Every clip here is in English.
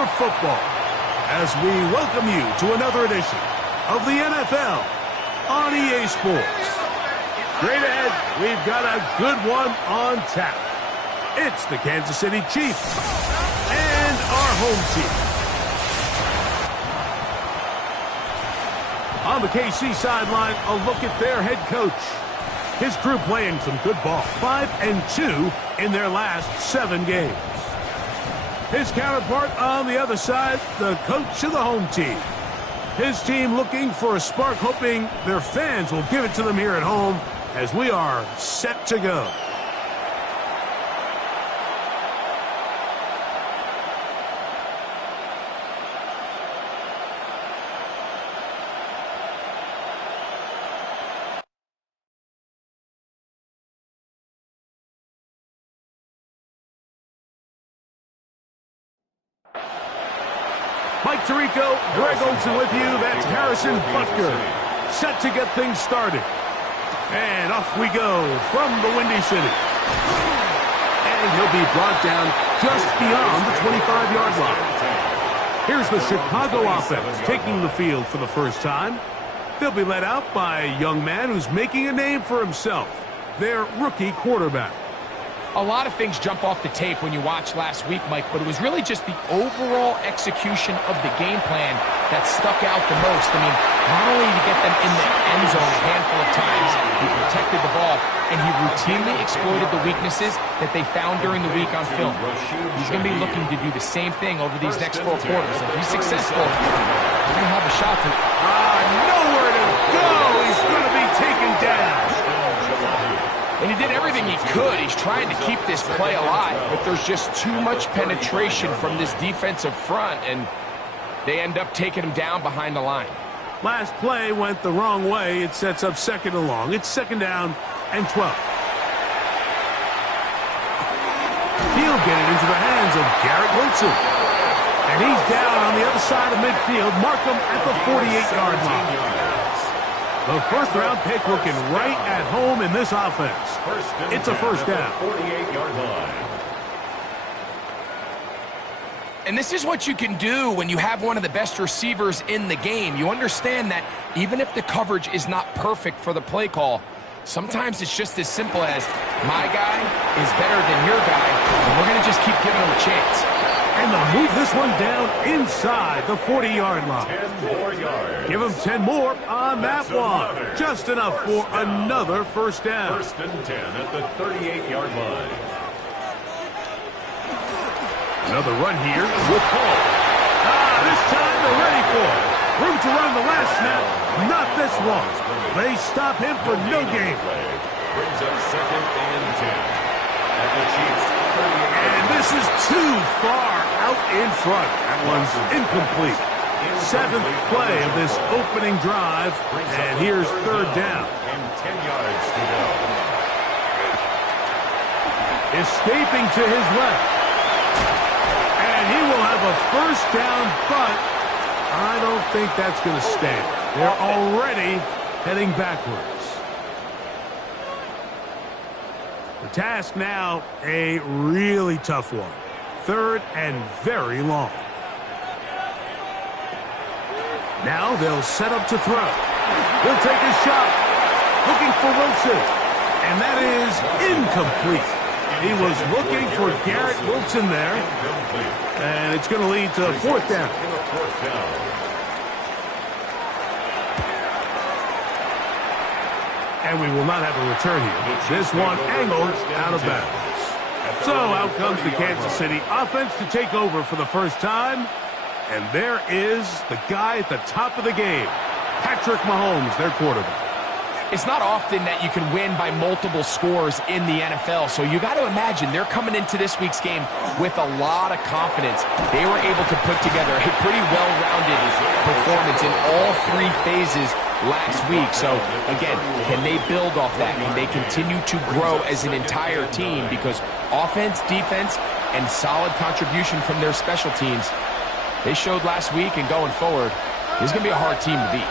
for football as we welcome you to another edition of the NFL on EA Sports. Straight ahead, we've got a good one on tap. It's the Kansas City Chiefs and our home team. On the KC sideline, a look at their head coach. His crew playing some good ball, 5-2 in their last 7 games. His counterpart on the other side, the coach of the home team. His team looking for a spark, hoping their fans will give it to them here at home as we are set to go. Mike Tirico, Greg Olsen with you. That's Harrison Butker, set to get things started. And off we go from the Windy City. And he'll be brought down just beyond the 25-yard line. Here's the Chicago offense taking the field for the first time. They'll be led out by a young man who's making a name for himself, their rookie quarterback. A lot of things jump off the tape when you watch last week, Mike, but it was really just the overall execution of the game plan that stuck out the most. I mean, not only did he get them in the end zone a handful of times, he protected the ball, and he routinely exploited the weaknesses that they found during the week on film. He's going to be looking to do the same thing over these next 4 quarters. If he's successful, he's going to have a shot to... Nowhere to go! He's going to be taken down! And he did everything he could. He's trying to keep this play alive, but there's just too much penetration from this defensive front, and they end up taking him down behind the line. Last play went the wrong way. It sets up second and long. It's 2nd down and 12. He'll get it into the hands of Garrett Wilson. And he's down on the other side of midfield. Mark him at the 48-yard line. The first-round pick looking right at home in this offense. It's a first down. 48-yard line. And this is what you can do when you have one of the best receivers in the game. You understand that even if the coverage is not perfect for the play call, sometimes it's just as simple as, my guy is better than your guy, and we're going to just keep giving him a chance. And they'll move this one down inside the 40-yard line. 10 more yards. Give him 10 more on that one. Just enough for another first down. 1st and 10 at the 38-yard line. Another run here with Paul. This time they're ready for it. Room to run the last snap. Not this one. They stop him for no gain. Brings up 2nd and 10 at the Chiefs. And this is too far out in front. That one's incomplete. 7th play of this opening drive, and here's 3rd down. And 10 yards to go. Escaping to his left. And he will have a first down, but I don't think that's going to stand. They're already heading backwards. The task now, a really tough one. 3rd and very long. Now they'll set up to throw. He'll take his shot. Looking for Wilson. And that is incomplete. He was looking for Garrett Wilson there. And it's going to lead to 4th down. And we will not have a return here. This one angled out of bounds. So out comes the Kansas City offense to take over for the first time. And there is the guy at the top of the game, Patrick Mahomes, their quarterback. It's not often that you can win by multiple scores in the NFL, so you got to imagine they're coming into this week's game with a lot of confidence. They were able to put together a pretty well-rounded performance in all 3 phases last week. So, again, can they build off that? Can they continue to grow as an entire team? Because offense, defense, and solid contribution from their special teams, they showed last week, and going forward, this is going to be a hard team to beat.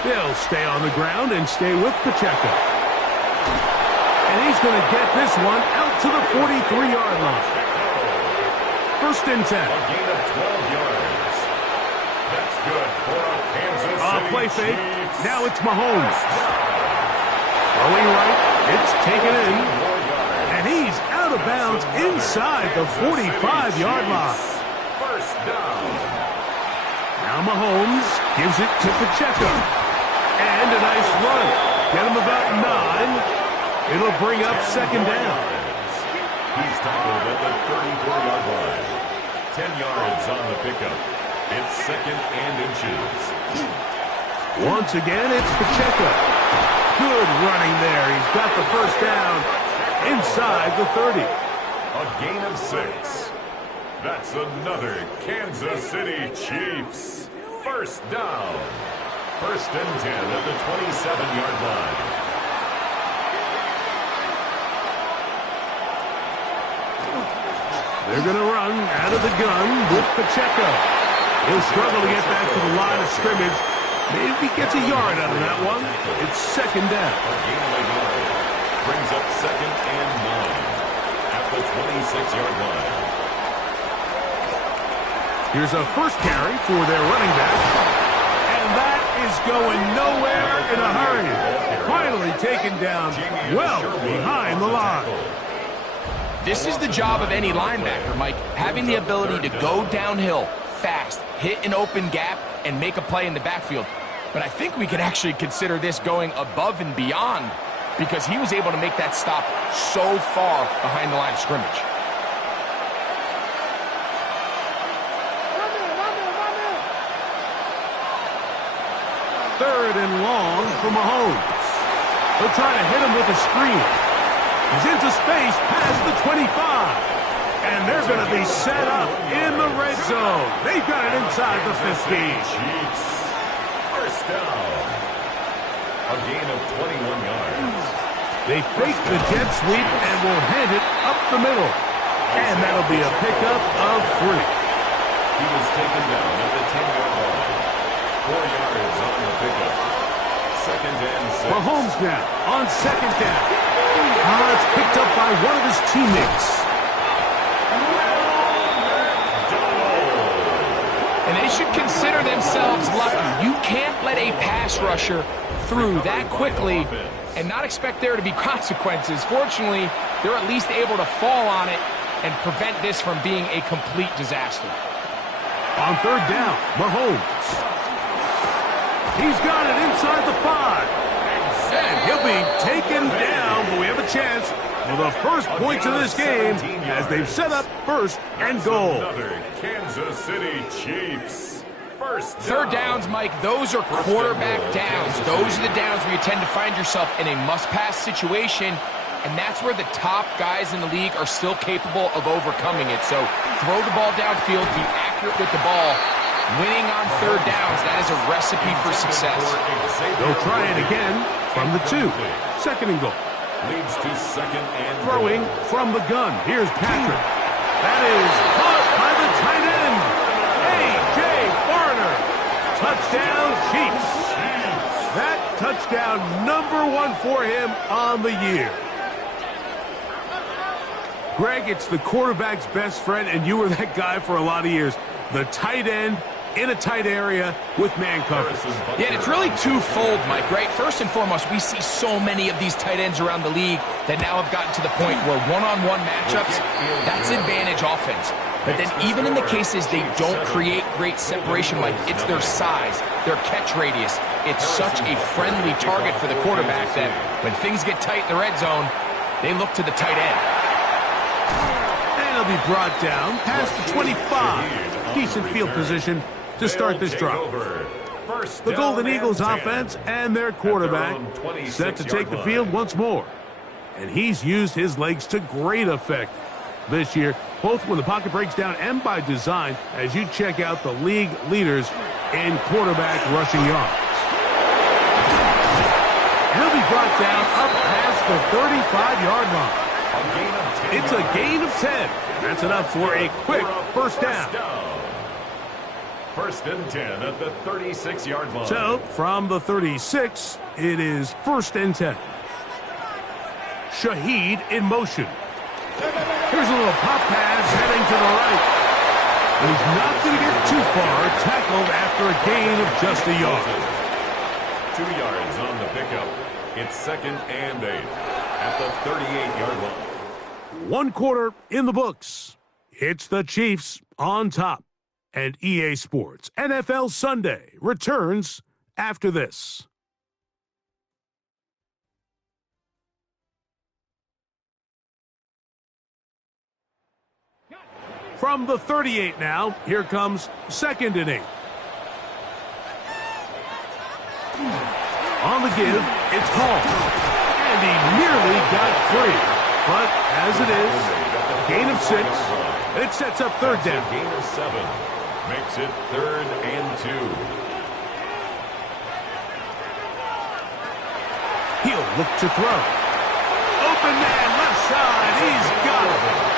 They'll stay on the ground and stay with Pacheco. And he's going to get this one out to the 43-yard line. first and 10. A gain of 12 yards. That's good for a Kansas City Play fake. Chiefs. Now it's Mahomes. Throwing right. It's taken in. And he's out of bounds inside the 45-yard line. First down. Now Mahomes gives it to Pacheco. And a nice run. Get him about 9. It'll bring up second down. He's tackled at the 34-yard line. 10 yards on the pickup. It's second and inches. Once again, it's Pacheco. Good running there. He's got the first down inside the 30. A gain of 6. That's another Kansas City Chiefs. First down. First and 10 at the 27-yard line. They're going to run out of the gun with Pacheco. He'll struggle to get back to the line of scrimmage. Maybe he gets a yard out of that one. It's second down. A gain of a yard. Brings up second and 9 at the 26-yard line. Here's a first carry for their running back. And that is going nowhere in a hurry. Finally taken down well behind the line. This is the job of any linebacker, Mike, having the ability to go downhill fast, hit an open gap, and make a play in the backfield. But I think we could actually consider this going above and beyond because he was able to make that stop so far behind the line of scrimmage. Third and long for Mahomes. They'll try to hit him with a screen. He's into space past the 25. And they're going to be set up in the red zone. They've got it inside the 50. Chiefs. First down. A gain of 21 yards. They fake the jet sweep and will hand it up the middle. And that'll be a pickup of 3. He was taken down at the 10-yard line. 4 yards on the pickup. Second and 6. Mahomes now on second down. It's picked up by one of his teammates. And they should consider themselves lucky. You can't let a pass rusher through that quickly and not expect there to be consequences. Fortunately, they're at least able to fall on it and prevent this from being a complete disaster. On third down, Mahomes. He's got it inside the 5. And he'll be taken down, but we have a chance for the first points of this game as they've set up first and goal. Another Kansas City Chiefs. First down. Third downs, Mike, those are quarterback downs. Those are the downs where you tend to find yourself in a must-pass situation, and that's where the top guys in the league are still capable of overcoming it. So throw the ball downfield, be accurate with the ball. Winning on third downs, that is a recipe for success. They'll try it again from the 2. Second and goal. Leads to second and Throwing from the gun. Here's Patrick. That is caught by the tight end. A.J. Barner. Touchdown, Chiefs. That touchdown number 1 for him on the year. Greg, it's the quarterback's best friend, and you were that guy for a lot of years. The tight end in a tight area with man coverage. Yeah, and it's really twofold, Mike, right? First and foremost, we see so many of these tight ends around the league that now have gotten to the point where one-on-one matchups, that's advantage offense. But then even in the cases they don't create great separation, Mike, it's their size, their catch radius. It's such a friendly target for the quarterback that when things get tight in the red zone, they look to the tight end. And he'll be brought down past the 25. Decent field position to start this drive. The Golden Eagles offense and their quarterback set to take the field once more. And he's used his legs to great effect this year, both when the pocket breaks down and by design, as you check out the league leaders in quarterback rushing yards. And he'll be brought down up past the 35-yard line. It's a gain of 10. That's enough for a quick first down. First and 10 at the 36-yard line. So, from the 36, it is first and 10. Shaheed in motion. Here's a little pop pass heading to the right. And he's not going to get too far, tackled after a gain of just a yard. 2 yards on the pickup. It's 2nd and 8 at the 38-yard line. 1 quarter in the books. It's the Chiefs on top. And EA Sports NFL Sunday returns after this. From the 38 now, here comes 2nd and 8. On the give, it's Hall. And he nearly got free. But as it is, gain of 6, and it sets up 3rd down. Gain of 7 makes it 3rd and 2. He'll look to throw. Open man, left side, he's got it.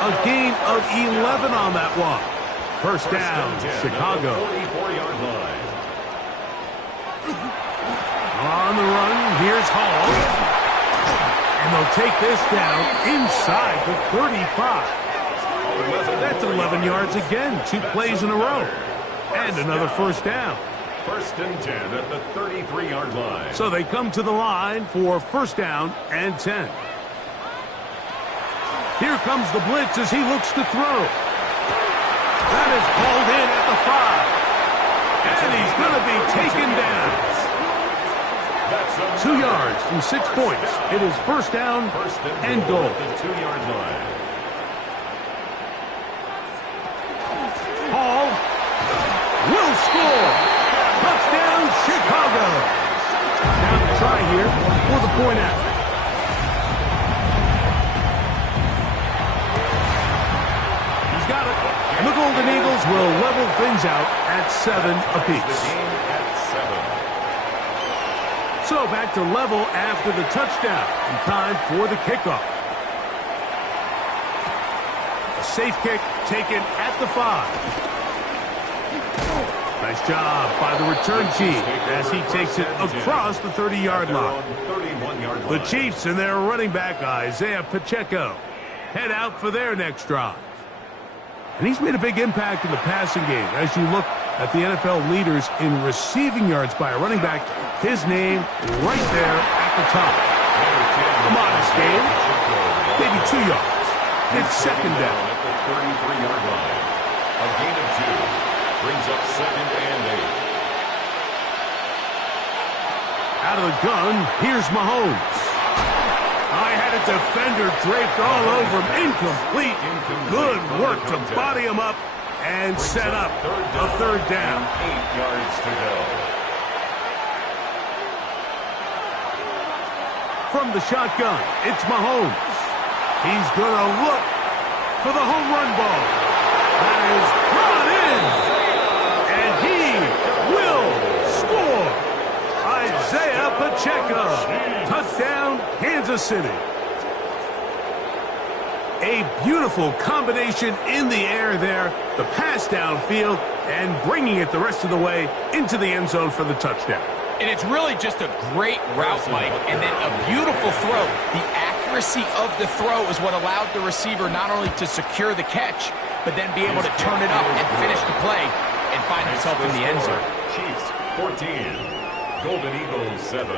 A gain of 11 on that one. First down, Chicago. 44-yard line. On the run, here's Hall. And they'll take this down inside the 35. That's 11 yards again, 2 plays in a row. And another first down. 1st and 10 at the 33-yard line. So they come to the line for first down and 10. Here comes the blitz as he looks to throw. That is pulled in at the 5. And he's going to be taken down. 2 yards from 6 points. It is first down and goal. The 2-yard line. Hall will score. Touchdown, Chicago. Now the try here for the point after. He's got it. And the Golden Eagles will level things out at 7 apiece. So back to level after the touchdown. And time for the kickoff. A safe kick taken at the 5. Nice job by the return team as he takes it across the 30-yard line. The Chiefs and their running back, Isaiah Pacheco, head out for their next drive. And he's made a big impact in the passing game. As you look at the NFL leaders in receiving yards by a running back, his name right there at the top. A modest game, maybe 2 yards. It's 2nd down. At the 33-yard line. A gain of 2 brings up 2nd and 8. Out of the gun, here's Mahomes. I had a defender draped all over him. Incomplete. Good work to body him up and set up a 3rd down. 8 yards to go. From the shotgun, it's Mahomes. He's going to look for the home run ball. That is brought in. And he will score. Isaiah Pacheco. Touchdown, Kansas City. A beautiful combination in the air there. The pass downfield and bringing it the rest of the way into the end zone for the touchdown. And it's really just a great route, Mike, and then a beautiful throw. The accuracy of the throw is what allowed the receiver not only to secure the catch, but then be able to turn it up and finish the play and find himself in the end zone. Chiefs 14, Golden Eagles 7.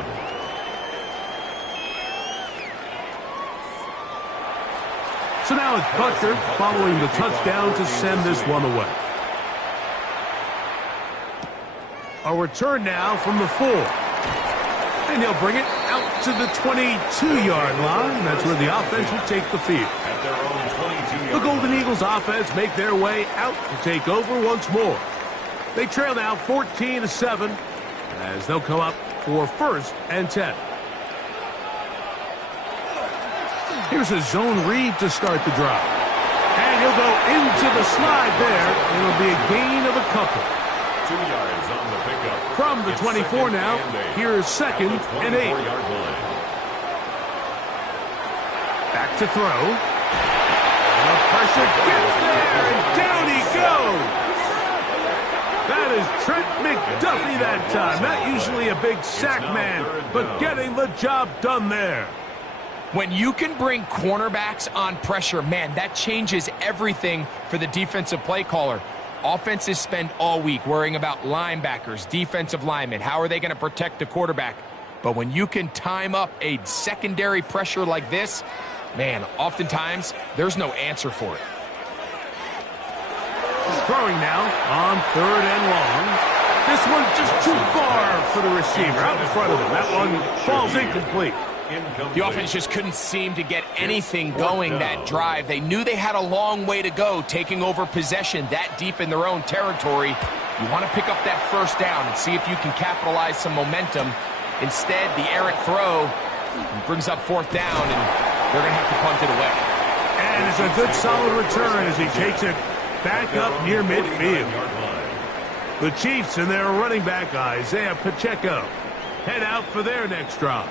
So now it's Butker following the touchdown to send this one away. A return now from the 4. And he'll bring it out to the 22-yard line. That's where the offense will take the field. At their own 22-yard The Golden Eagles offense make their way out to take over once more. They trail now 14-7 as they'll come up for 1st and 10. Here's a zone read to start the drive. And he'll go into the slide there. It'll be a gain of a couple. 2 yards on the pickup. From the 24 now, here's 2nd and 8. Back to throw. The pressure gets there, and down he goes. That is Trent McDuffie that time. Not usually a big sack man, but getting the job done there. When you can bring cornerbacks on pressure, man, that changes everything for the defensive play caller. Offenses spend all week worrying about linebackers, defensive linemen. How are they going to protect the quarterback? But when you can time up a secondary pressure like this, man, oftentimes there's no answer for it. Throwing now on 3rd and long. This one's just too far for the receiver out in front of him. That one falls incomplete. The offense just couldn't seem to get anything going that drive. They knew they had a long way to go, taking over possession that deep in their own territory. You want to pick up that first down and see if you can capitalize some momentum. Instead, the errant throw brings up 4th down, and they're going to have to punt it away. And it's a good solid return as he takes it back up near midfield. The Chiefs and their running back, Isaiah Pacheco, head out for their next drive.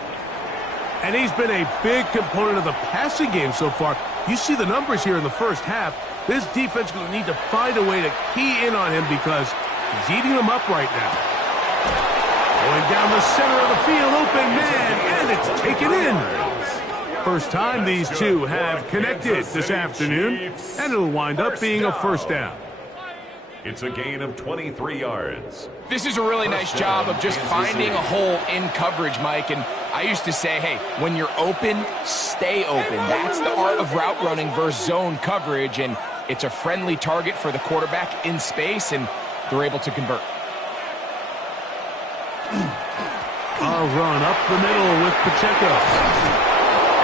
And he's been a big component of the passing game so far. You see the numbers here in the first half. This defense is going to need to find a way to key in on him because he's eating them up right now. Going down the center of the field, open man, and it's taken in. First time these two have connected this afternoon, and it'll wind up being a first down. It's a gain of 23 yards. This is a really nice job of just finding a hole in coverage, Mike. And I used to say, hey, when you're open, stay open. That's the art of route running versus zone coverage. And it's a friendly target for the quarterback in space, and they're able to convert. A run up the middle with Pacheco.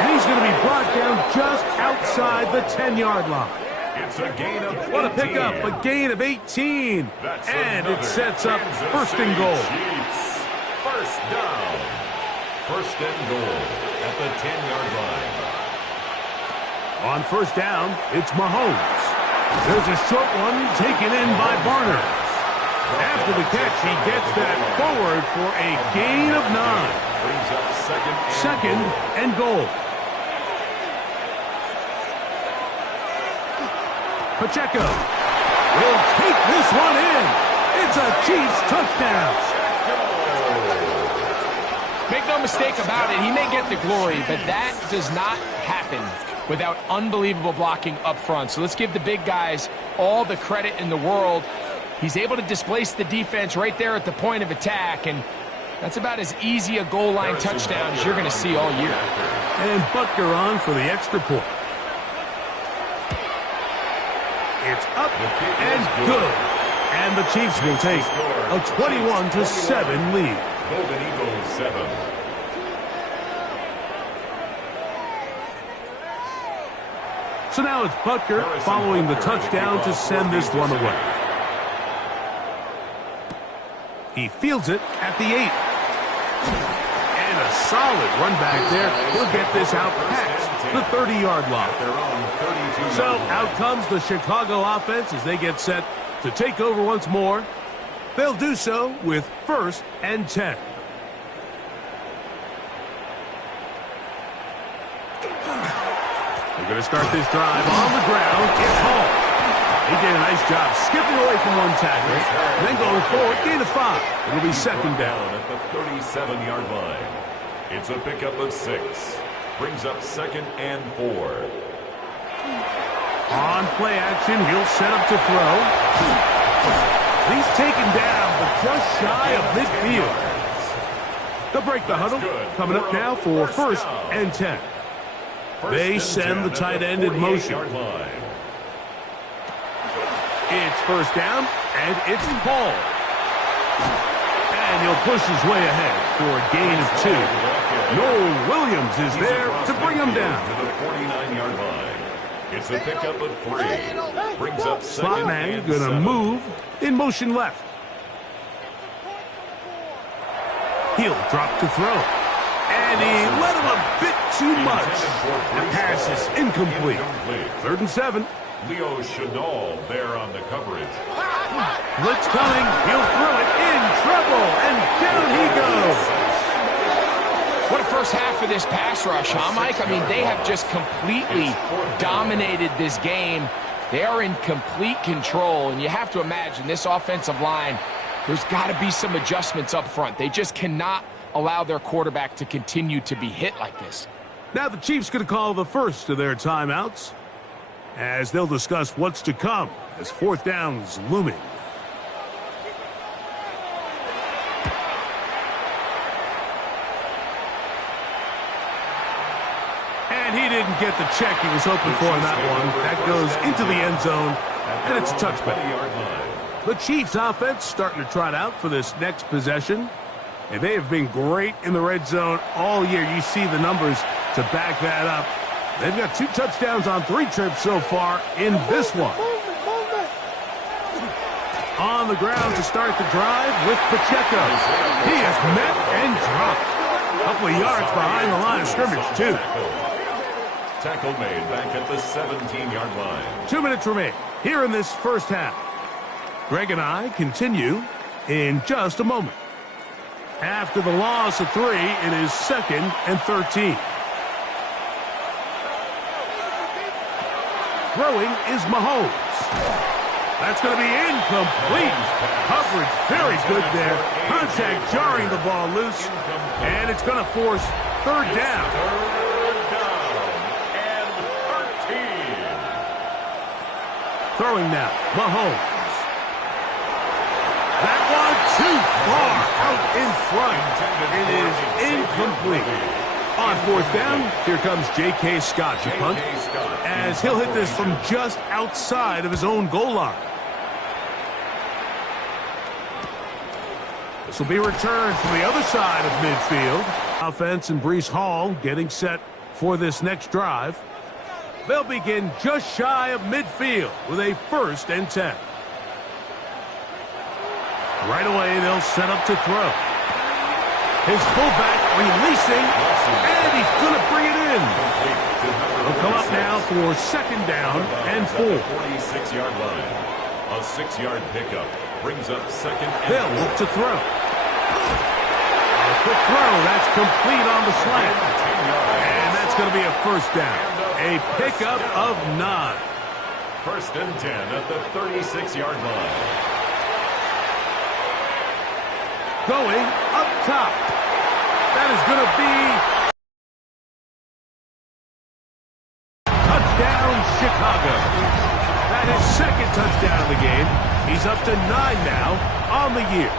And he's going to be brought down just outside the 10-yard line. It's a gain of 18. What a pickup, a gain of 18. And it sets up first and goal. Chiefs. First down. First and goal at the 10-yard line. On first down, it's Mahomes. There's a short one taken in by Barner. After the catch, he gets that forward for a gain of 9. Brings up second and goal. Pacheco will take this one in. It's a Chiefs touchdown. Make no mistake about it, he may get the glory, but that does not happen without unbelievable blocking up front. So let's give the big guys all the credit in the world. He's able to displace the defense right there at the point of attack, and that's about as easy a goal line touchdown as you're going to see all year. And Butker on for the extra point. It's up and good. And the Chiefs will take a 21-7 lead. Golden Eagles 7. So now it's Butker following the touchdown to send this one away. He fields it at the 8. And a solid run back there. He'll get this out past the 30-yard line. So out comes the Chicago offense as they get set to take over once more. They'll do so with 1st and 10. They're going to start this drive on the ground. It's Hall. He did a nice job skipping away from one tackle, then going forward, gain of 5. It'll be second down at the 37-yard line. It's a pickup of 6. Brings up 2nd and 4. On play action, he'll set up to throw. He's taken down, but just shy of midfield. They'll break the huddle. Coming up now for 1st and 10. They send the tight end in motion. It's first down, and it's Paul. And he'll push his way ahead for a gain of 2. Noel Williams is there to bring him down. To the 49-yard line. It's a pickup of 3. Brings up Slot man going to move in motion left. He'll drop to throw. And he let him a bit too much. The pass is incomplete. 3rd and 7. Leo Chenal there on the coverage. Blitz coming. He'll throw it in trouble. And down he goes. What a first half of this pass rush, huh, Mike? I mean, they have just completely dominated this game. They are in complete control, and you have to imagine this offensive line, there's got to be some adjustments up front. They just cannot allow their quarterback to continue to be hit like this. Now the Chiefs going to call the first of their timeouts as they'll discuss what's to come as fourth down's looming. And he didn't get the check he was hoping for on that one. That goes into the end zone, and it's a touchback. The Chiefs offense starting to trot out for this next possession. And they have been great in the red zone all year. You see the numbers to back that up. They've got 2 touchdowns on 3 trips so far in this one. On the ground to start the drive with Pacheco. He is met and dropped. A couple of yards behind the line of scrimmage, too. Tackle made back at the 17-yard line. 2 minutes remain here in this first half. Greg and I continue in just a moment. After the loss of 3, it is 2nd and 13. Throwing is Mahomes. That's going to be incomplete. Coverage very good there. Contact jarring the ball loose. And it's going to force 3rd down. 3rd down and 13. Throwing now, Mahomes. That one too far out in front. It is incomplete. On 4th down, here comes J.K. Scott to punt, as he'll hit this from just outside of his own goal line. This will be returned from the other side of midfield. Offense and Breece Hall getting set for this next drive. They'll begin just shy of midfield with a 1st and 10. Right away, they'll set up to throw. His fullback releasing, and he's going to bring it in. They'll come up now for 2nd down and 4. 46-yard line. A 6-yard pickup brings up 2nd and 4. They'll look to throw. A quick throw. That's complete on the slant. And that's going to be a 1st down. A pickup of 9. 1st and 10 at the 36-yard line. Going up top. That is going to be touchdown, Chicago. That is 2nd touchdown of the game. He's up to 9 now on the year.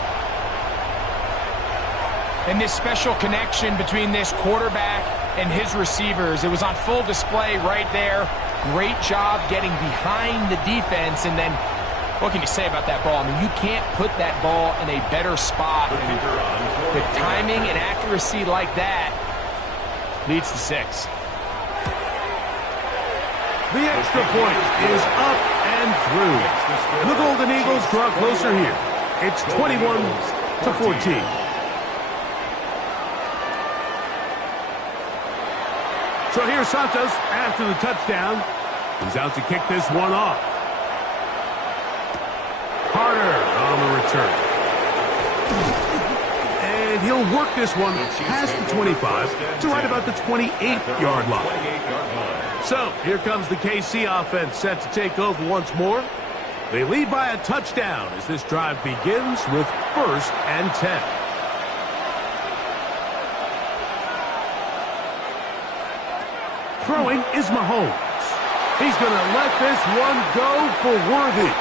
And this special connection between this quarterback and his receivers, it was on full display right there. Great job getting behind the defense, and then what can you say about that ball? I mean, you can't put that ball in a better spot. And the timing and accuracy like that leads to 6. The extra point is up and through. And the Golden Eagles draw closer here. It's 21-14. So here's Santos after the touchdown. He's out to kick this one off. Carter on the return. And he'll work this one past the 25 to right about the 28-yard line. So here comes the KC offense set to take over once more. They lead by a touchdown as this drive begins with 1st and 10. Throwing is Mahomes. He's going to let this one go for Worthy.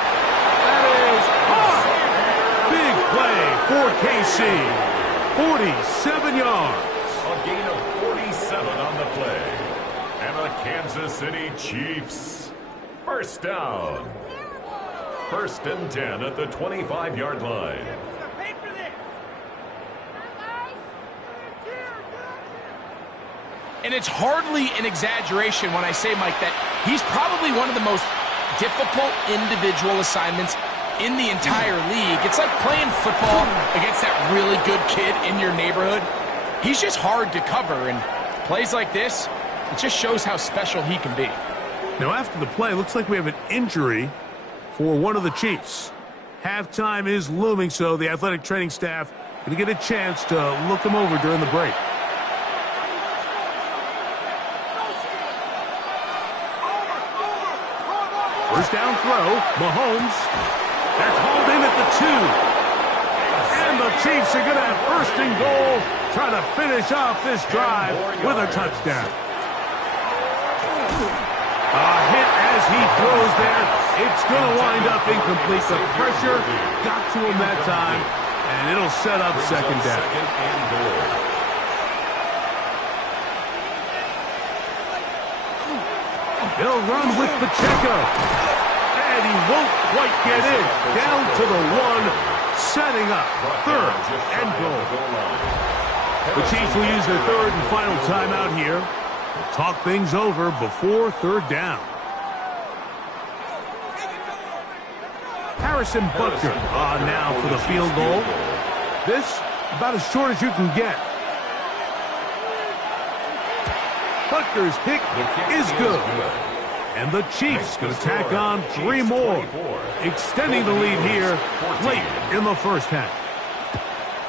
That is hard. Big play for KC. 47 yards. A gain of 47 on the play. And the Kansas City Chiefs. 1st down. 1st and 10 at the 25-yard line. And it's hardly an exaggeration when I say, Mike, that he's probably one of the most difficult individual assignments in the entire league. It's like playing football against that really good kid in your neighborhood. He's just hard to cover, and plays like this, it just shows how special he can be. Now, after the play, looks like we have an injury for one of the Chiefs. Halftime is looming, so the athletic training staff going to get a chance to look him over during the break. First down throw, Mahomes. That's hauled in at the 2. And the Chiefs are going to have 1st and goal, trying to finish off this drive with a touchdown. A hit as he throws there. It's going to wind up incomplete. The pressure got to him that time, and it'll set up second down. They'll run with Pacheco. And he won't quite get in. Down to the 1, setting up third and goal. The Chiefs will use their third and final timeout here. They'll talk things over before third down. Harrison Butker now for the field goal. This about as short as you can get. Butker's kick is good. And the Chiefs going to tack on 3 more, extending the lead here late in the first half.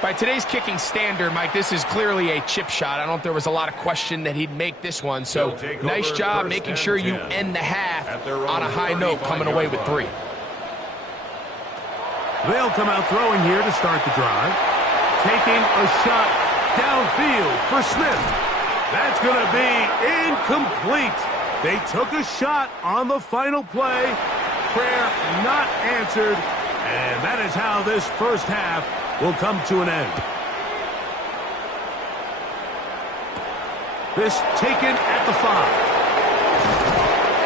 By today's kicking standard, Mike, this is clearly a chip shot. I don't think there was a lot of question that he'd make this one. So nice job making sure you end the half on a high note, coming away with 3. They'll come out throwing here to start the drive. Taking a shot downfield for Smith. That's going to be incomplete. They took a shot on the final play. Prayer not answered. And that is how this first half will come to an end. This taken at the 5.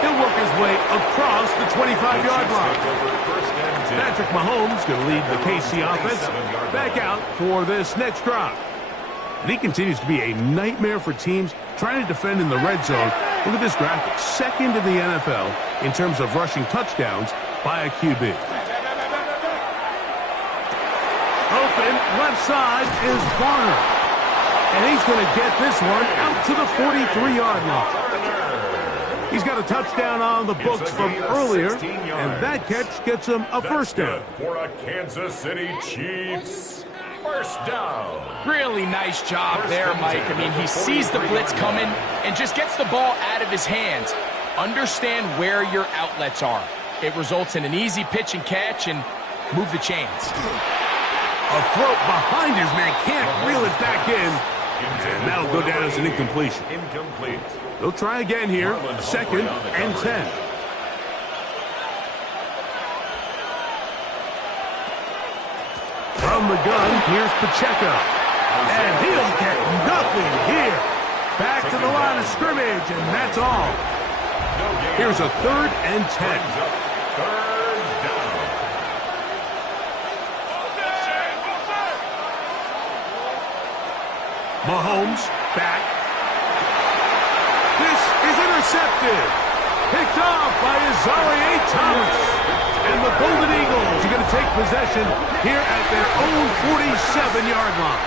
He'll work his way across the 25-yard line. Patrick Mahomes going to lead the KC offense back out for this next drive. And he continues to be a nightmare for teams trying to defend in the red zone. Look at this graphic. Second in the NFL in terms of rushing touchdowns by a QB. Open left side is Barner. And he's going to get this one out to the 43-yard line. He's got a touchdown on the books from earlier, and that catch gets him a first down. For a Kansas City Chiefs first down. Really nice job there, Mike. I mean, he sees the blitz coming and just gets the ball out of his hands. Understand where your outlets are. It results in an easy pitch and catch and move the chains. A throw behind his man, can't reel it back in. And that'll go down as an incompletion. Incomplete. They'll try again here, second and 10. From the gun, here's Pacheco. And he'll get nothing here. Back to the line of scrimmage, and that's all. Here's a third and 10. Third down. Mahomes back. This is intercepted. Picked off by Azareye'h Thomas. And the Golden Eagles are going to take possession here at their own 47-yard line.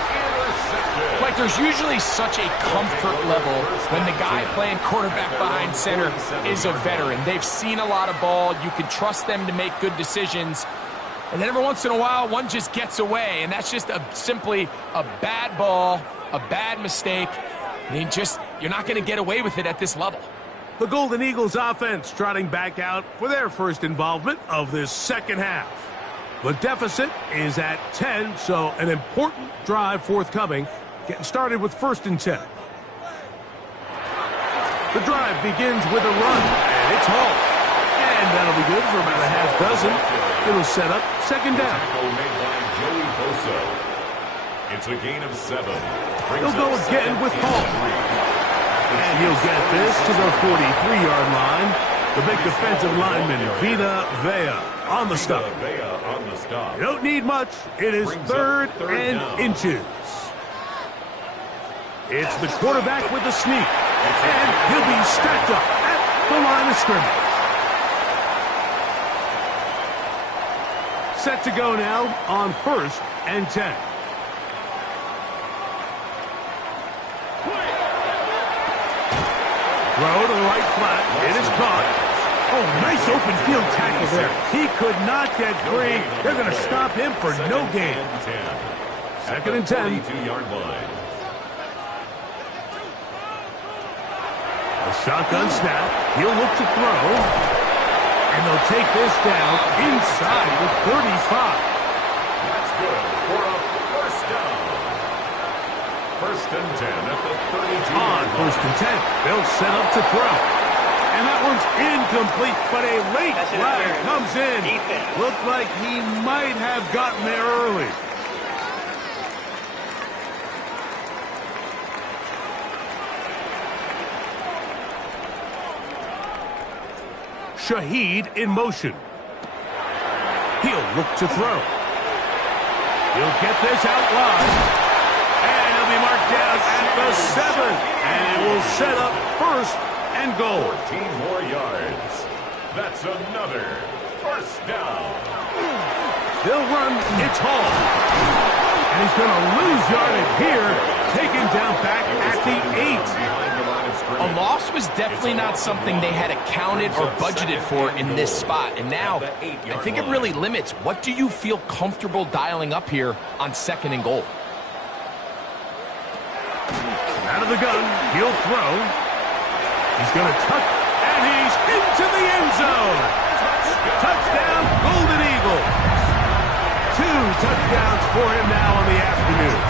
Like, there's usually such a comfort level when the guy playing quarterback behind center is a veteran. They've seen a lot of ball. You can trust them to make good decisions. And then every once in a while, one just gets away. And that's just simply a bad ball, a bad mistake. And you're not going to get away with it at this level. The Golden Eagles offense trotting back out for their first involvement of this second half. The deficit is at 10, so an important drive forthcoming. Getting started with first and 10. The drive begins with a run, and it's hauled. And that'll be good for about a half dozen. It'll set up second down. Made by Joey Bosa. It's a gain of 7. He'll go again with Hall. And he'll get this to the 43-yard line. The big defensive lineman, Vita Vea, on the stop. You don't need much. It is third and inches. It's the quarterback with the sneak. And he'll be stacked up at the line of scrimmage. Set to go now on first and 10. Throw to the right flat. It is caught. Oh, nice open field tackle there. He could not get free. They're going to stop him for no gain. Second and 10. 42-yard line. A shotgun snap. He'll look to throw. And they'll take this down inside the 35. That's good for a first down. First and 10 at the 32-yard line. On first and 10, they'll set up to throw. And that one's incomplete, but a late flag comes in. Looked like he might have gotten there early. Shaheed in motion. He'll look to throw. He'll get this out wide. And he'll be marked down at the 7. And it will set up first and goal. 14 more yards. That's another first down. They'll run. It's Hall. And he's going to lose yardage here. Taken down back at the 8. A loss was definitely not something they had accounted or budgeted for in this spot. And now, I think it really limits. What do you feel comfortable dialing up here on 2nd and goal? Out of the gun, he'll throw. He's going to tuck, and he's into the end zone. Touchdown, Golden Eagles. 2 touchdowns for him now on the afternoon.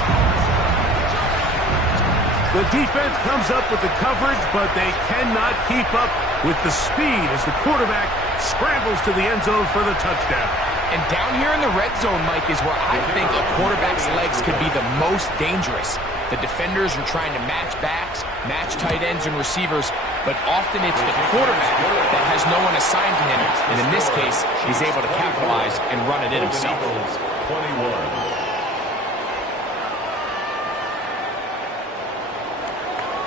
The defense comes up with the coverage, but they cannot keep up with the speed as the quarterback scrambles to the end zone for the touchdown. And down here in the red zone, Mike, is where I think a quarterback's legs could be the most dangerous. The defenders are trying to match backs, match tight ends and receivers, but often it's the quarterback that has no one assigned to him. And in this case, he's able to capitalize and run it in himself. 21.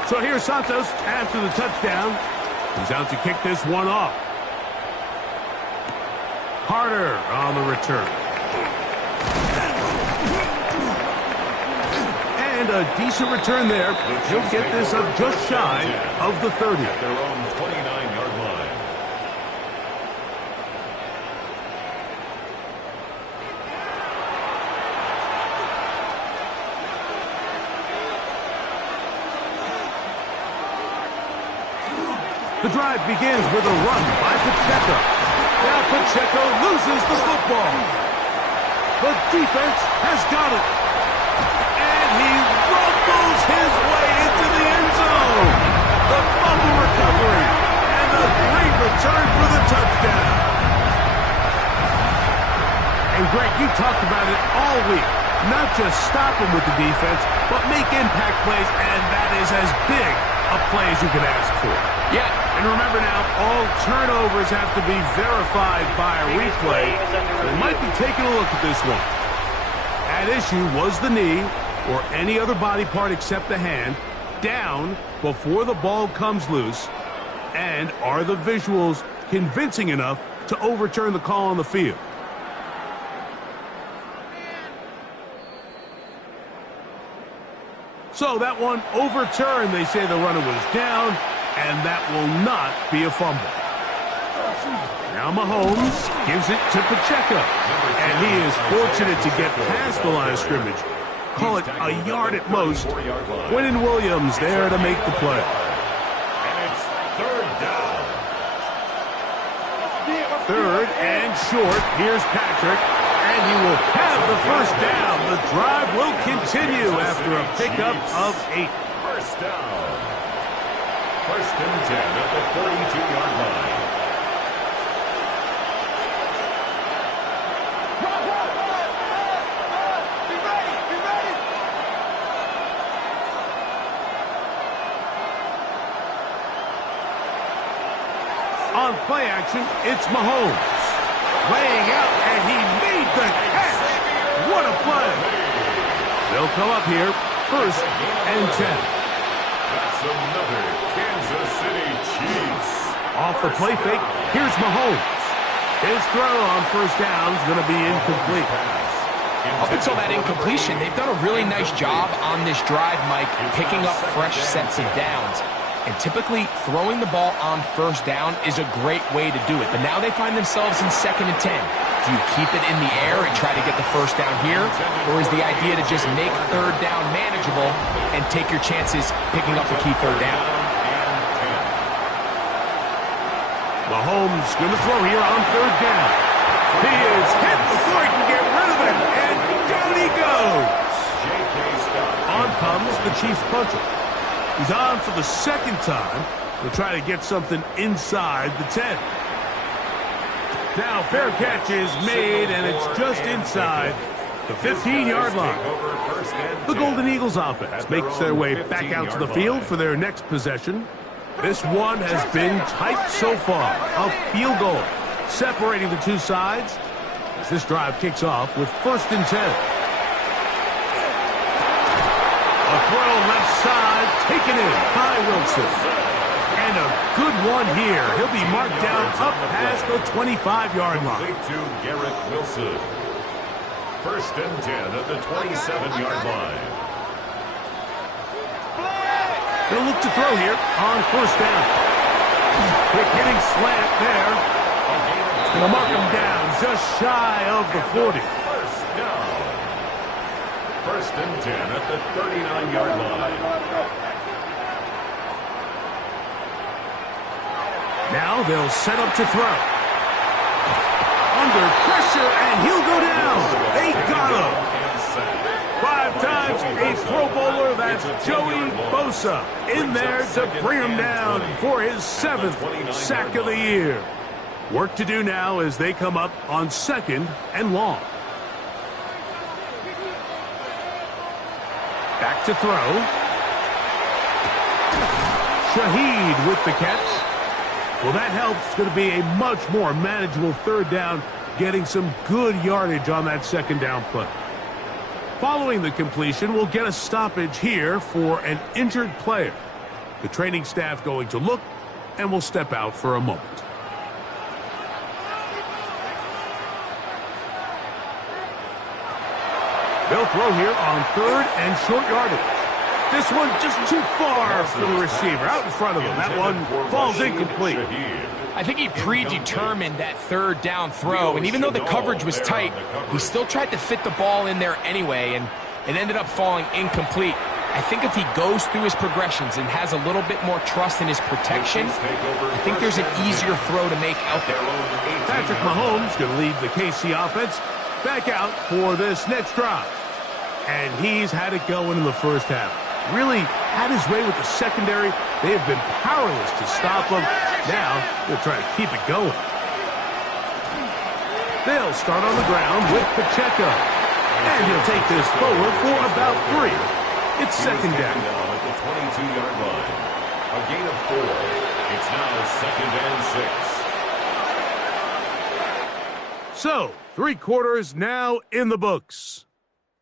So here's Santos after the touchdown. He's out to kick this one off. Carter on the return. And a decent return there. He'll get this up just shy of the 30. At their own 29-yard line. The drive begins with a run by Pacheco. Now Pacheco loses the football. The defense has got it. And he rumbles his way into the end zone. The fumble recovery. And the great return for the touchdown. And Greg, you talked about it all week. Not just stop him with the defense, but make impact plays, and that is as big a play as you can ask for. Yeah. And remember now, all turnovers have to be verified by a replay. They might be taking a look at this one. At issue was the knee, or any other body part except the hand, down before the ball comes loose. And are the visuals convincing enough to overturn the call on the field? So that one overturned. They say the runner was down, and that will not be a fumble. Now Mahomes gives it to Pacheco, and he is fortunate to get past the line of scrimmage. Call it a yard at most. Quinnen Williams there to make the play. And it's 3rd down. 3rd and short. Here's Patrick. And he will have the first down. The drive will continue after a pickup of 8. First down. 1st and 10 at the 32-yard line. On play action, it's Mahomes. Laying out, and he made the catch. What a play. They'll come up here, 1st and 10. That's another Kansas City Chiefs. Off the play fake, here's Mahomes. His throw on 1st down is going to be incomplete. Up until that incompletion, they've done a really nice job on this drive, Mike, picking up fresh sets of downs. And typically, throwing the ball on 1st down is a great way to do it. But now they find themselves in 2nd and 10. Do you keep it in the air and try to get the 1st down here? Or is the idea to just make 3rd down manageable and take your chances picking up the key 3rd down? Mahomes going to throw here on 3rd down. He is hit before he can get rid of it. And down he goes. On comes the Chiefs punter. He's on for the 2nd time, We'll try to get something inside the 10. Now fair catch is made, and it's just inside the 15-yard line. The Golden Eagles offense makes their way back out to the field for their next possession. This one has been tight so far. A field goal separating the two sides as this drive kicks off with 1st and 10. A throw left side, taken in by Wilson. And a good one here. He'll be marked down up past the 25-yard line. To Garrett Wilson. 1st and 10 at the 27-yard line. They'll look to throw here on 1st down. Quick hitting slant there. It's going to mark him down just shy of the 40. 1st down. 1st and 10 at the 39-yard line. Now they'll set up to throw. Under pressure, and he'll go down. They got him. 5 times a Pro Bowler. That's Joey Bosa in there to bring him down for his 7th sack of the year. Work to do now as they come up on 2nd and long. Back to throw. Shaheed with the catch. Well, that helps. It's going to be a much more manageable 3rd down, getting some good yardage on that 2nd down play. Following the completion, we'll get a stoppage here for an injured player. The training staff going to look, and we'll step out for a moment. They'll throw here on 3rd and short yardage. This one just too far for the receiver. Out in front of him. That one falls incomplete. I think he predetermined that 3rd down throw, and even though the coverage was tight, he still tried to fit the ball in there anyway, and it ended up falling incomplete. I think if he goes through his progressions and has a little bit more trust in his protection, I think there's an easier throw to make out there. Patrick Mahomes going to lead the KC offense back out for this next drive. And he's had it going in the 1st half. Really had his way with the secondary. They have been powerless to stop him. Now they'll try to keep it going. They'll start on the ground with Pacheco. And he'll take this forward for about 3. It's 2nd down. At the 22-yard line. A gain of 4. It's now 2nd and 6. So, 3 quarters now in the books.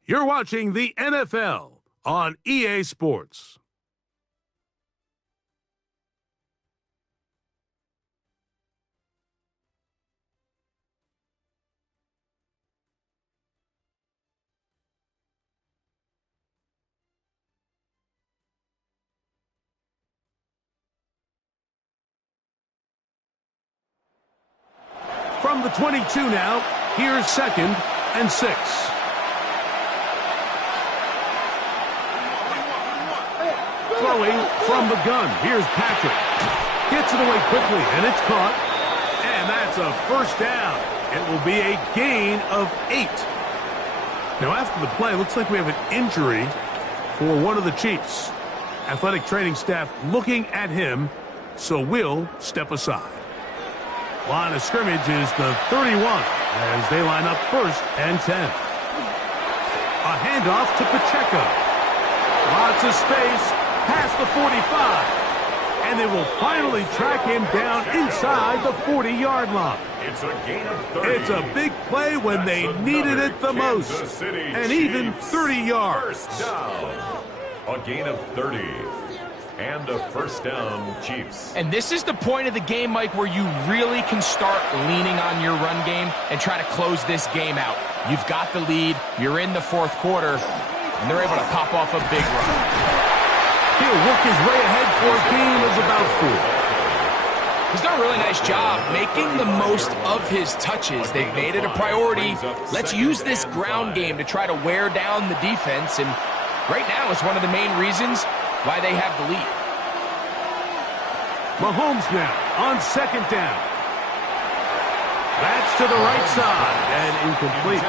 You're watching the NFL on EA Sports. From the 22 now, here's 2nd and 6. Throwing from the gun. Here's Patrick. Gets it away quickly, and it's caught. And that's a 1st down. It will be a gain of 8. Now, after the play, looks like we have an injury for one of the Chiefs. Athletic training staff looking at him, so we'll step aside. Line of scrimmage is the 31 as they line up 1st and 10. A handoff to Pacheco. Lots of space past the 45. And they will finally track him down inside the 40-yard line. It's a gain of 30. It's a big play when they needed it the most. And even 30 yards. 1st down. A gain of 30. And a 1st down, Chiefs. And this is the point of the game, Mike, where you really can start leaning on your run game and try to close this game out. You've got the lead, you're in the 4th quarter, and they're able to pop off a big run. He'll work his way ahead for a gain of about 4. He's done a really nice job making the most of his touches. They've made it a priority. Let's use this ground game to try to wear down the defense, and right now it's one of the main reasons why they have the lead. Mahomes now on 2nd down. That's to the right side and incomplete.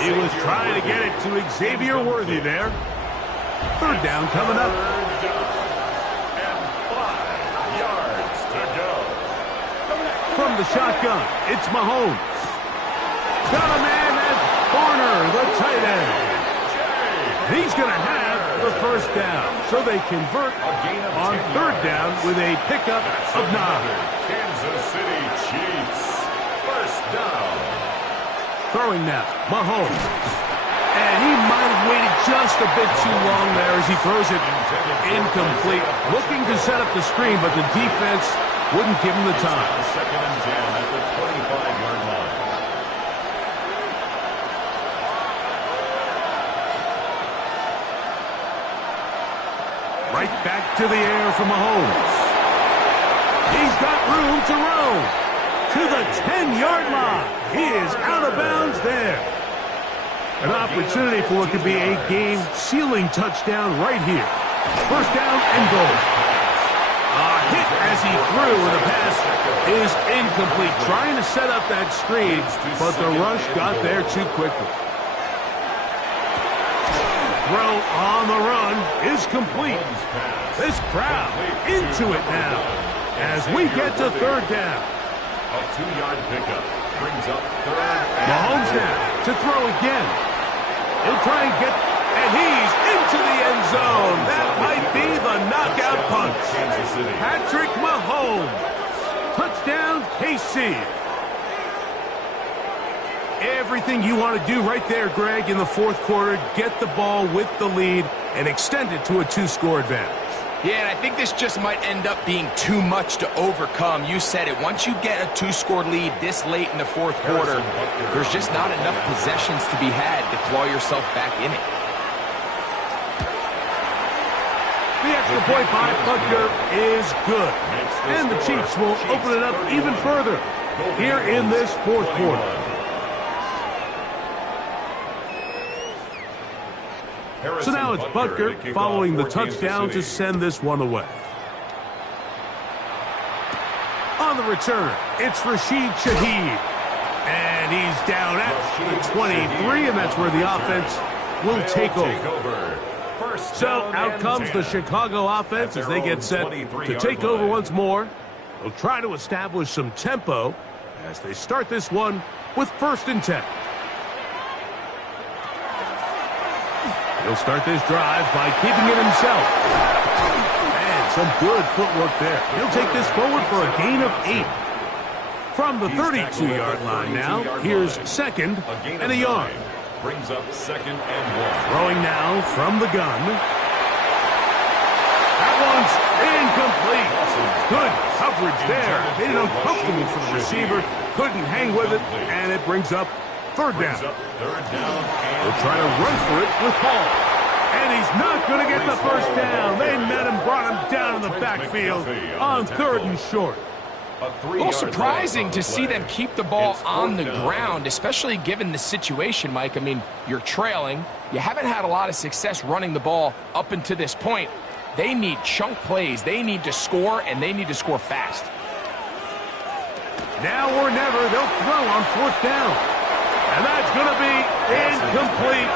He was trying to get it to Xavier Worthy there. 3rd down coming up. from the shotgun. It's Mahomes. Got a man as Garner, the tight end. He's going to have the first down. So they convert on third down with a pickup of 9. Kansas City Chiefs. First down. Throwing now, Mahomes. And he might have waited just a bit too long there as he throws it incomplete. Looking to set up the screen, but the defense wouldn't give him the time. Second and 10 at the 25-yard line. Right back to the air for Mahomes. He's got room to roam to the 10-yard line. He is out of bounds there. An opportunity for what could be a game-sealing touchdown right here. First down and goal. A hit as he threw, and the pass is incomplete. Trying to set up that screen, but the rush got there too quickly. Throw on the run is complete. This crowd into it now as we get to third down. A 2-yard pickup brings up third. Mahomes now to throw again. He'll try and get, and he's into the end zone. That might be the knockout punch. Patrick Mahomes. Touchdown, KC. Everything you want to do right there, Greg, in the fourth quarter. Get the ball with the lead and extend it to a 2-score advantage. Yeah, and I think this just might end up being too much to overcome. You said it. Once you get a 2-score lead this late in the fourth quarter, there's just not enough possessions to be had to claw yourself back in it. The extra point by Butker is good. And the Chiefs will open it up even further here in this fourth quarter. So now it's Butker following the touchdown to send this one away. On the return, it's Rashid Shaheed. And he's down at the 23, and that's where the offense will take over. So out comes the Chicago offense as they get set to take over once more. They'll try to establish some tempo as they start this one with first and 10. He'll start this drive by keeping it himself. And some good footwork there. He'll take this forward for a gain of 8. From the 32-yard line now, here's second and a yard. Brings up second and 1. Throwing now from the gun. That one's incomplete. Good coverage there. Made it uncomfortable for the receiver. Couldn't hang with it, and it brings up third down. They'll try to run for it with Hall. And he's not going to get the first down. They met him, brought him down in the backfield on third and short. A little surprising to see them keep the ball on the ground, especially given the situation, Mike. I mean, you're trailing. You haven't had a lot of success running the ball up until this point. They need chunk plays. They need to score, and they need to score fast. Now or never, they'll throw on fourth down. And that's going to be incomplete.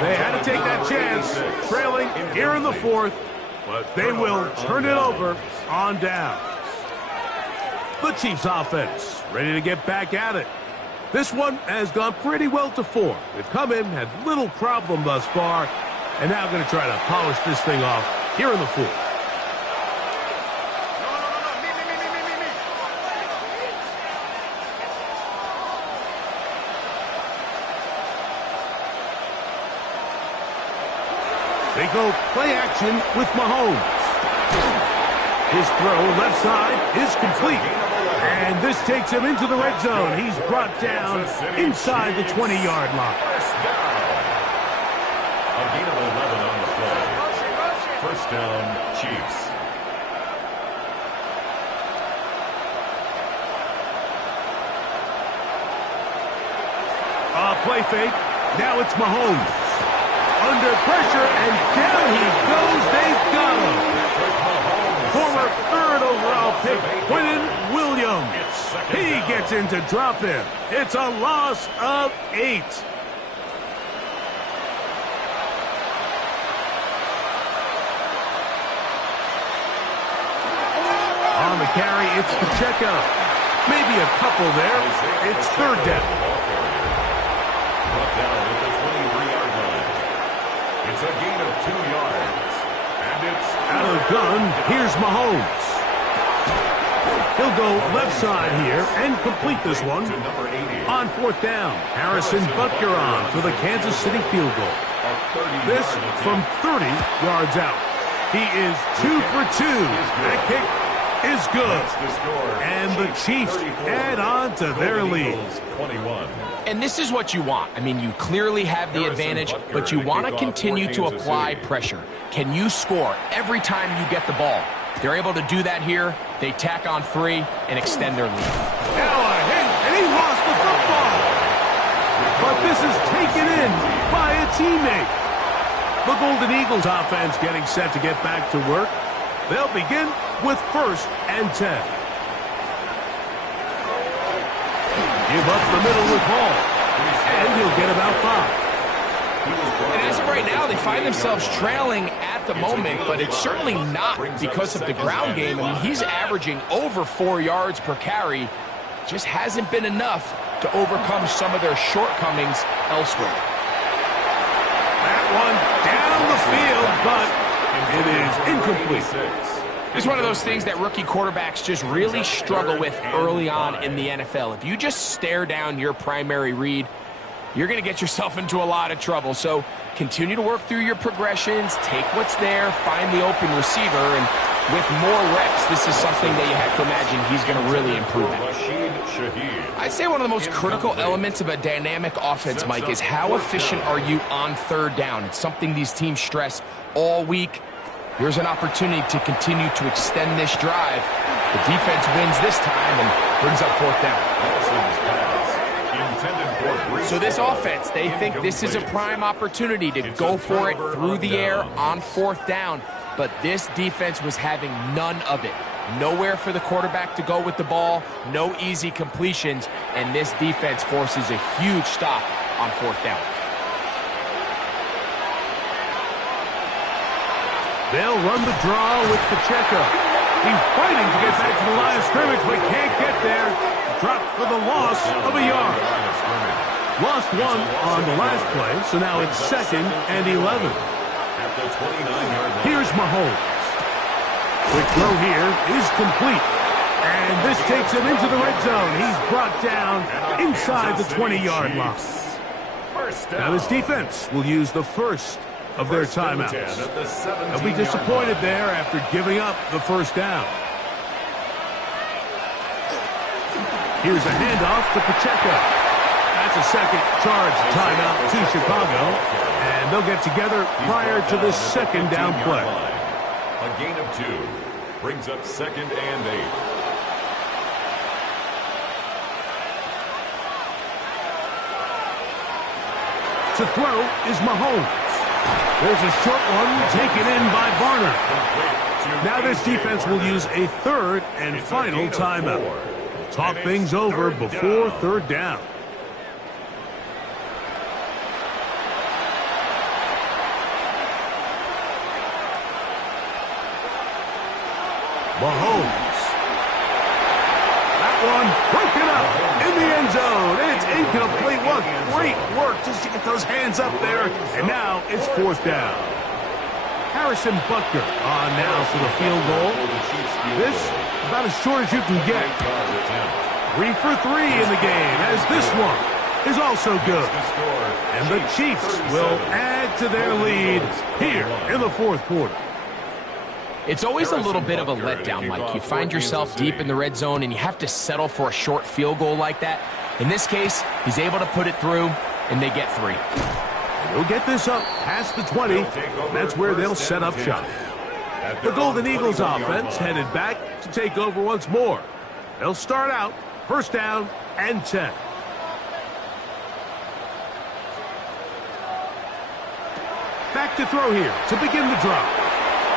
They had to take that chance, trailing here in the fourth, but they will turn it over on down. The Chiefs offense ready to get back at it. This one has gone pretty well to form. They've come in, had little problem thus far, and now going to try to polish this thing off here in the fourth. They go play action with Mahomes. His throw left side is complete. And this takes him into the red zone. He's brought down inside the 20-yard line. A gain of 11 on the play. First down, Chiefs. Play fake. Now it's Mahomes. Under pressure, and down he goes. They've got him. Former third overall pick, Quinnen Williams. He gets into drop in. It's a loss of 8. On the carry, it's Pacheco. Maybe a couple there. It's third down. Brought down at the 23-yard line. It's a gain of 2 yards. And it's out of the gun. Here's Mahomes. He'll go left side here and complete this one. On fourth down, Harrison Butker on for the Kansas City field goal. This from 30 yards out. He is 2 for 2. That kick is good. And the Chiefs add on to their lead. And this is what you want. I mean, you clearly have the advantage, but you want to continue to apply pressure. Can you score every time you get the ball? They're able to do that here. They tack on 3 and extend their lead. Now a hit, and he lost the football. But this is taken in by a teammate. The Golden Eagles offense getting set to get back to work. They'll begin with 1st and 10. Give up the middle with Hall, and he'll get about 5. And as of right now, they find themselves trailing at the moment, but it's certainly not because of the ground game. I mean, he's averaging over 4 yards per carry. Just hasn't been enough to overcome some of their shortcomings elsewhere. That one down the field, but it is incomplete. It's one of those things that rookie quarterbacks just really struggle with early on in the NFL. If you just stare down your primary read, you're going to get yourself into a lot of trouble. So continue to work through your progressions, take what's there, find the open receiver, and with more reps, this is something that you have to imagine he's going to really improve at. I'd say one of the most critical elements of a dynamic offense, Mike, is how efficient are you on third down. It's something these teams stress all week. Here's an opportunity to continue to extend this drive. The defense wins this time and brings up 4th down. So this offense, they think this is a prime opportunity to go for it through the air on 4th down. But this defense was having none of it. Nowhere for the quarterback to go with the ball, no easy completions, and this defense forces a huge stop on 4th down. They'll run the draw with Pacheco. He's fighting to get back to the line of scrimmage, but can't get there. Dropped for the loss of a yard. Lost 1 on the last play, so now it's 2nd and 11. Here's Mahomes. Quick throw here is complete. And this takes him into the red zone. He's brought down inside the 20-yard line. Now this defense will use the first of their timeouts. They'll be disappointed there after giving up the first down. Here's a handoff to Pacheco. That's a second charge timeout to Chicago, and they'll get together prior to the 2nd down play. A gain of 2 brings up 2nd and 8. To throw is Mahomes. There's a short one taken in by Barner. Now this defense will use a 3rd and final timeout. Talk things over before 3rd down. Mahomes. That one broken up in the end zone. It's incomplete. What great work just to get those hands up there. And now it's 4th down. Harrison Butker on now for the field goal. This about as short as you can get. 3 for 3 in the game, as this one is also good. And the Chiefs will add to their lead here in the 4th quarter. It's always a little bit of a letdown, Mike. You find yourself deep in the red zone and you have to settle for a short field goal like that. In this case, he's able to put it through, and they get 3. And he'll get this up past the 20. That's where they'll set up shop. The Golden Eagles offense headed back to take over once more. They'll start out 1st down and 10. Back to throw here to begin the drive.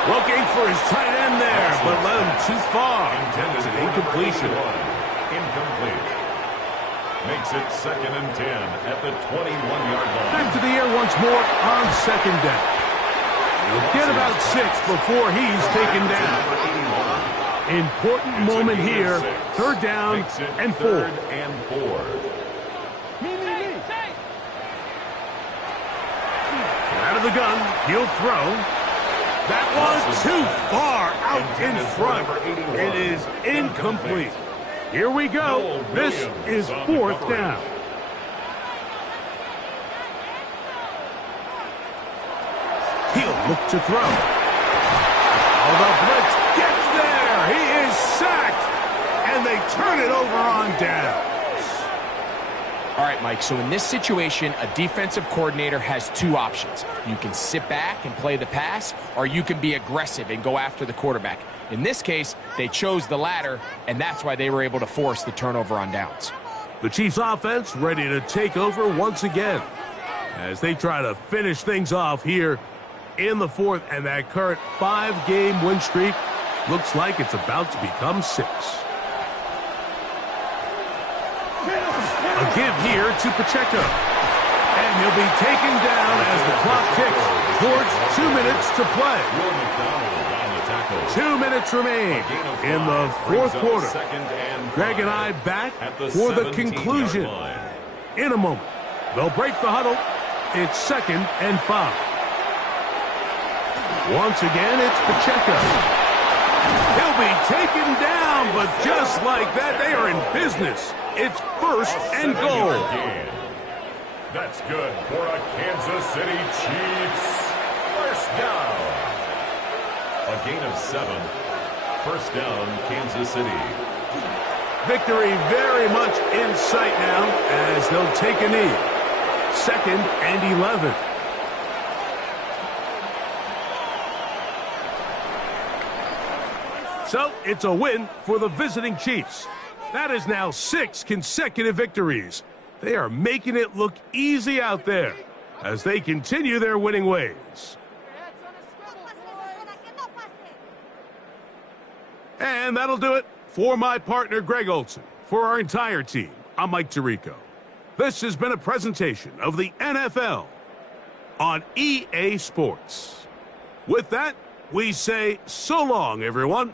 Looking for his tight end there, but led him too far. It's an incompletion. Incomplete. Makes it 2nd and 10 at the 21-yard line. Back to the air once more on 2nd down. He'll get about 6 before he's taken down. Important moment here. Third down and 4. Third and 4. Out of the gun, he'll throw. That one too far out in front. It is incomplete. Here we go. This is 4th down. He'll look to throw. Oh, the blitz gets there. He is sacked. And they turn it over on down. All right, Mike, so in this situation, a defensive coordinator has 2 options. You can sit back and play the pass, or you can be aggressive and go after the quarterback. In this case, they chose the latter, and that's why they were able to force the turnover on downs. The Chiefs offense ready to take over once again as they try to finish things off here in the 4th, and that current 5-game win streak looks like it's about to become 6. A give here to Pacheco. And he'll be taken down as the clock ticks towards 2 minutes to play. 2 minutes remain in the 4th quarter. Greg and I back for the conclusion in a moment. They'll break the huddle. It's 2nd and 5. Once again, it's Pacheco. He'll be taken down, but just like that, they are in business. It's 1st and goal. That's good for a Kansas City Chiefs. 1st down. A gain of 7. 1st down, Kansas City. Victory very much in sight now as they'll take a knee. 2nd and 11. So it's a win for the visiting Chiefs. That is now 6 consecutive victories. They are making it look easy out there as they continue their winning ways. And that'll do it for my partner, Greg Olsen. For our entire team, I'm Mike Tirico. This has been a presentation of the NFL on EA Sports. With that, we say so long, everyone.